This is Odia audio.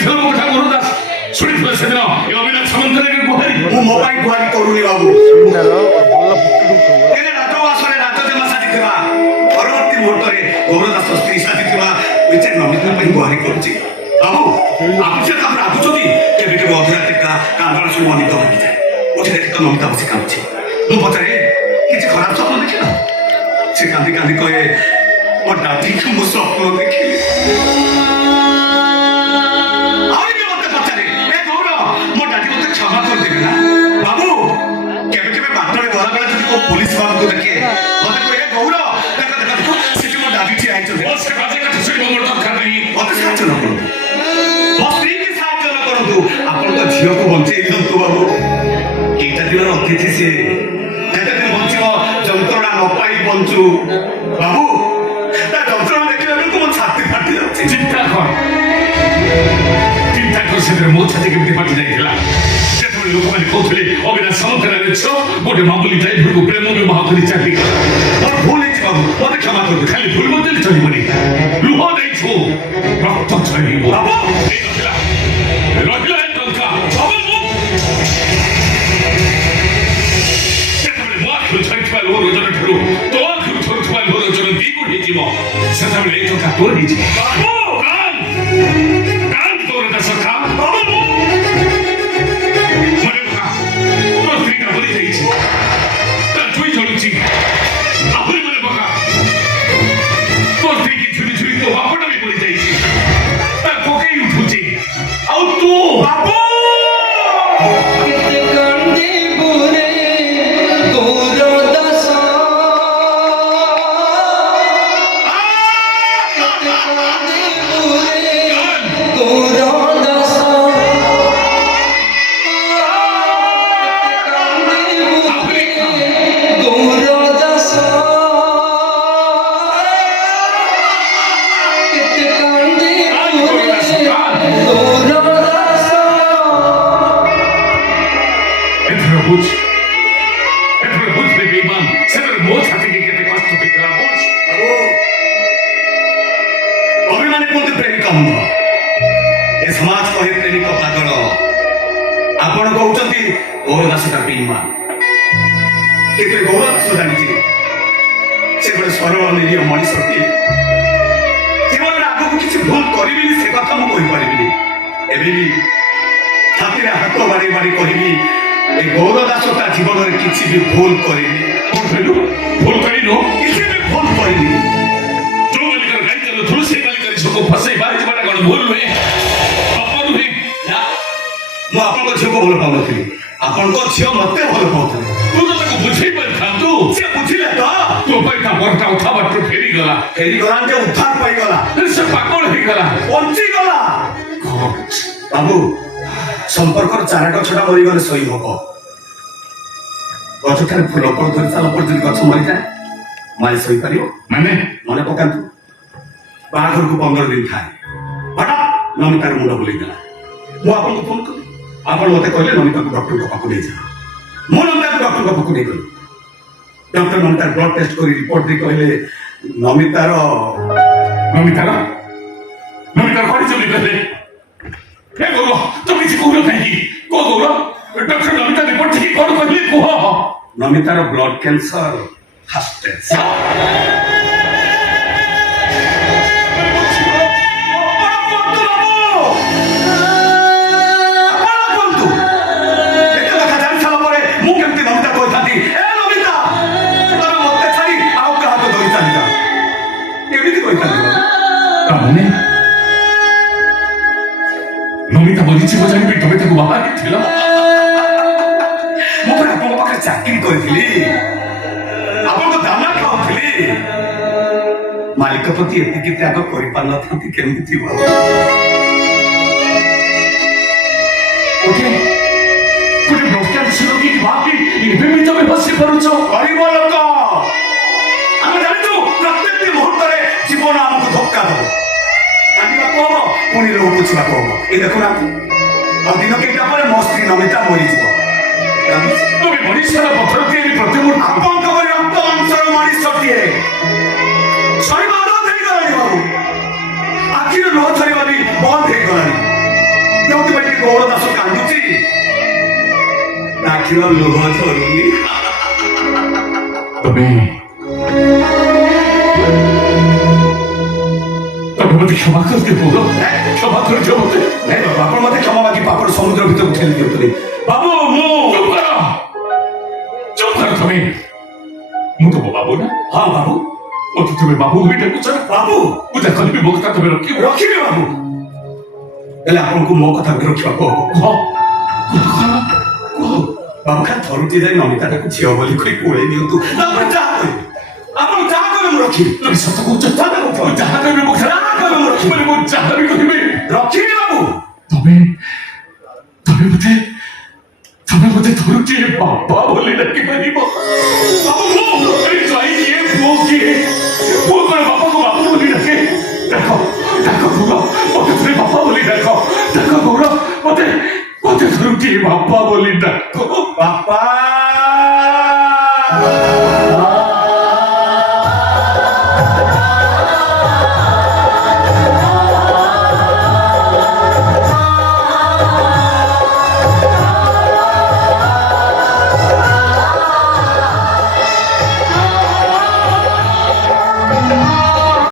ବିଠଲ କଥା ଗୁରୁଦାସ ଶୁଣିଥିଲେ ସେଦିନ ଏ ଅବିନାଶ ସାମନ୍ତରାୟଙ୍କ ଗୁହାରି। ମୁଁ ମୋ ପାଇଁ ଗୁହାରି କରୁନି ବାବୁ। ରାଜବାସରେ ରାଜଜେମା ସାଜିଥିବା ପରବର୍ତ୍ତୀ ମୁହୂର୍ତ୍ତରେ ଗୌରଦାସ ସ୍ତ୍ରୀ ସାଜିଥିବା ବିଚାର ନମିତା ପାଇଁ ଗୁହାରି କରୁଛି। ବାବୁ ଆପଣ ସେ ତାପରେ ରାଗୁଛନ୍ତି କେବେ କେବେ ଅଧରାତ୍ରିକା କାନ୍ଦଣା ଶୁଣି ଅନିତ ଭାଙ୍ଗିଯାଏ। ଉଠି ଦେଖି ତ ନମିତା ବସି କାନ୍ଦୁଛି। ମୁଁ ପଚାରେ କିଛି ଖରାପ ସ୍ୱପ୍ନ ଦେଖିଲ? ସେ କାନ୍ଦି କାନ୍ଦି କହେ ମୋ ଡାଡିକୁ ମୁଁ ସ୍ୱପ୍ନ ଦେଖିଲି। ଆହୁରି ବି ମତେ ପଚାରେ ଏ ଗୌର ମୋ ଡାଡି ମତେ କ୍ଷମା କରିଦେବେ ନା? ବାବୁ କେବେ କେବେ ବାଟରେ ଗଲାବେଳେ ଯଦି କୋଉ ପୋଲିସ ବାବୁକୁ ଦେଖେ ମତେ କହେ ଗୌର ଦେଖ ଦେଖ ଦେଖ ସେଠି ମୋ ଡାଡି ଠିଆ ହେଇଛନ୍ତି। ସେ ବାଜେ କଥା ଶୁଣିବ ମୋର ଦରକାର ନାହିଁ। ମତେ ସାହାଯ୍ୟ ନ କରନ୍ତୁ, ମୋ ସ୍ତ୍ରୀକି ସାହାଯ୍ୟ ନ କରନ୍ତୁ, ଆପଣଙ୍କ ଝିଅକୁ ବଞ୍ଚେଇ ଦିଅନ୍ତୁ ବାବୁ। ଏଇଟା ଦିନର ଅତିଥି ସିଏ, ଯେତେ ଦିନ ବଞ୍ଚିବ ଯନ୍ତ୍ରଣା ନ ପାଇ ବଞ୍ଚୁ। ବାବୁ ତା ଯନ୍ତ୍ରଣା ଦେଖିଲା ବେଳକୁ ମୋ ଛାତି ଫାଟି ଯାଉଛି। ଚିନ୍ତା କର ସେଦିନ ମୋ ଛାତି କେମିତି ଫାଟି ଯାଇଥିଲା ଯେତେବେଳେ ଲୋକମାନେ କହୁଥିଲେ ଅବିନାଶ ସାମନ୍ତରାୟଙ୍କ ଝିଅ ଗୋଟେ ମାମୁଲି ଡ୍ରାଇଭରକୁ ପ୍ରେମ ବିବାହ କରି ଚାଲିଗଲା। ମୋର ଭୁଲ ହେଇଛି ବାବୁ, ମତେ କ୍ଷମା କରନ୍ତୁ। ଖାଲି ଭୁଲ ମଧ୍ୟ ଚଳିବନି, ଲୁହ ଦେଇଛୁ, ରକ୍ତ ଚଳିବ। ବାବୁ ରହିଲା ଏ ଟଙ୍କା ସେତେବେଳେ ମୋ ଆଖିରୁ ଝରିଥିବା ଲୁହ ରୋଜନ ଠାରୁ ତୋ ଆଖିରୁ ଝରୁଥିବା ଲୁହ ରୋଜନ ଦ୍ୱିଗୁଣ ହେଇଯିବ। ସେତେବେଳେ ଏ ଟଙ୍କା ତୋର ହେଇଯିବ। ଅଭିମାନୀ କୁହନ୍ତି ପ୍ରେମିକ ଅନ୍ଧ, ଏ ସମାଜ କହେ ପ୍ରେମିକ ପାଗଳ। ଆପଣ କହୁଛନ୍ତି ଗୌରଦାସଟା ବେଇମାନ, କିନ୍ତୁ ଗୌରଦାସ ଜାଣିଛି ସେ ଗୋଟେ ସରଳ ନିରୀହ ମଣିଷଟିଏ। ଜୀବନରେ ଆଗକୁ କିଛି ଭୁଲ କରିବିନି ସେ କଥା ମୁଁ କହିପାରିବିନି। ଏବେ ବି ଛାତିରେ ହାତ ବାଡ଼େଇ ବାଡ଼େଇ କହିବି ଏ ଗୌରଦାସଟା ଜୀବନରେ କିଛି ବି ଭୁଲ କରିନି। ଭୁଲ କରିନୁ? କିଛି ବି ଭୁଲ କରିନି। ଯୋଉ ମାଲିକର ଗାଡ଼ି ଚାଲୁଥିଲୁ ସେ ମାଲିକର ଝିଅକୁ ଫସେଇ ବାହାରି ଯିବାଟା କଣ ଭୁଲ ନୁହେଁ? ପାପ ନୁହେଁ? ମୁଁ ଆପଣଙ୍କ ଝିଅକୁ ଭଲ ପାଉନଥିଲି, ଆପଣଙ୍କ ଝିଅ ମତେ ଭଲ ପାଉଥିଲେ। ତୁ ତ ତାକୁ ବୁଝେଇ ପାରିଥାନ୍ତୁ। ସେ ବୁଝିଲେ ତ? ତୋ ପାଇଁ ତା ମନଟା ଅଧା ବାଟରୁ ଫେରିଗଲା ଯେ ଉଦ୍ଧାର ପାଇଗଲା, ସେ ପାଗଳ ହେଇଗଲା, ବଞ୍ଚିଗଲା। ବାବୁ ସମ୍ପର୍କର ଚାରା ଗଛଟା ମରିଗଲେ ସହି ହବ। ଗଛଠାରେ ଫୁଲ ଫଳ ଧରି ସାରିଲା ପରେ ଯଦି ଗଛ ମରିଯାଏ ମାଳି ସହିପାରିବ? ମାନେ ମନେ ପକାନ୍ତୁ ବାହାଘରକୁ 15 ଦିନ ଥାଏ, ହଠାତ୍ ନମିତାର ମୁଣ୍ଡ ବୁଲେଇଦେଲା। ମୁଁ ଆପଣଙ୍କୁ ଫୋନ କଲି, ଆପଣ ମତେ କହିଲେ ନମିତାକୁ ଡକ୍ଟରଙ୍କ ପାଖକୁ ନେଇଯାଅ। ମୁଁ ନମିତାକୁ ଡକ୍ଟରଙ୍କ ପାଖକୁ ନେଇଗଲି। ଡକ୍ଟର ନମିତାର ବ୍ଲଡ ଟେଷ୍ଟ କରି ରିପୋର୍ଟ ଦେଇ କହିଲେ ନମିତାର କଣ ଚଲି ଗଲେ? ହେ ଗୌର ତମେ କିଛି କହୁନ କାହିଁକି? କହ ଗୌର, ଡକ୍ଟର ନମିତା ରିପୋର୍ଟ ଠିକ କଣ କହିଲେ କୁହ। ନମିତାର blood cancer first stage. Namita ମରିଯିବ ଜାଣିବି ତମେ ତାକୁ ବାହା ହେଇଥିଲ? ମୁଁ ପରା ଆପଣଙ୍କ ପାଖରେ ଚାକିରି କରିଥିଲି, ଆପଣଙ୍କ ଦାନା ଖାଉଥିଲି। ମାଲିକ ପ୍ରତି ଏତିକି ତ୍ୟାଗ କରିପାରିନଥାନ୍ତି କେମିତି? ଗୋଟେ ବ୍ରହ୍ମାଂଶ ଲଗେଇକି ଭାବି ଏବେ ବି ତମେ ବସି ପାରୁଛ? ଗରିବ ଲୋକ ଆମେ ଜାଣିଛୁ ପ୍ରତ୍ୟେକ ମୁହୂର୍ତ୍ତରେ ଜୀବନ ଆମକୁ ଧକ୍କା ଦେବ, କାନ୍ଦିବାକୁ ହବ ପୁଣି ଲୋକ ପୋଛିବାକୁ ହବ। ଏଇ ଦେଖୁନାହାନ୍ତି ଆଉ ଦିନ କେଇଟା ପରେ ମୋ ସ୍ତ୍ରୀ ନମିତା ମରିଯିବ। ତମେ ମଣିଷର ପଥର ତିଆରି ପ୍ରତିମୂର୍ତ୍ତି। ଆପଣଙ୍କ ପରି ରକ୍ତ ମାଂସର ମଣିଷଟିଏ ଶରୀର ଅନାଥ ହେଇଗଲାଣି ବାବୁ, ଆଖିରୁ ଲୁହ ଝରିବା ବି ବନ୍ଦ ହେଇଗଲାଣି। ଗୌର ଦାସ କାନ୍ଦୁଛି ଆଖିର ଲୁହ ଝରୁନି। ତମେ ତମେ ମତେ କ୍ଷମା କରିଦିଅ ଗୌର, କ୍ଷମା କରିଦିଅ ମତେ। ନାଇଁ ବାବୁ, ଆପଣ ମତେ କ୍ଷମା ମାଗି ପାପର ସମୁଦ୍ର ଭିତରକୁ ଠେଲି ଦିଅନ୍ତୁନି ବାବୁ। ଚୁପ କର, ଚୁପ କର ତମେ। ମୁଁ ତମ ବାବୁ ନା? ହଁ ବାବୁ। ମତେ ତୁମେ ବାବୁ ହୋଇ ଡାକୁଛ ନା? ବାବୁ ମୁଁ ଯାହା କରିବି ମୋ କଥା ତମେ ରଖିବ। ରଖିବି ବାବୁ, ହେଲେ ଆପଣଙ୍କୁ ମୋ କଥା ରଖିବାକୁ ହବ। କୁହ କୁହ କୁହ। ବାବୁ ଖାଲି ଥରୁଟି ଯାଇ ନମିତାଟାକୁ ଝିଅ ବୋଲି କହି କୋଳେଇ ନିଅନ୍ତୁ, ତାପରେ ଯାହା କହିବେ ଆପଣ ଯାହା କହିବେ ମୁଁ ରଖିବି। ତମେ ସତ କହୁଛ? ମୁଁ ଯାହା କହିବି ମୋ ଯାହା କହିବି ମୁଁ ରଖିବି। ମୁଁ ଯାହା ବି କହିବି ରଖିବି ବାବୁ। ତମେ ତମେ ମତେ ଧରୁଛି ବାବା ବୋଲି ଡାକି ପାରିବ? ବାବୁ ମୁଁ ଜୟ କିଏ ପୁଅ କିଏ? ପୁଅ କଣ ବାପାକୁ ବାପା ବୋଲି ଡାକେ? ଡାକ ଡାକ ଗୌର, ମତେ ଥରେ ବାପା ବୋଲି ଡାକ। ଡାକ ଗୌର, ମତେ ଧରୁଛି ବାପା ବୋଲି ଡାକ। ବାପା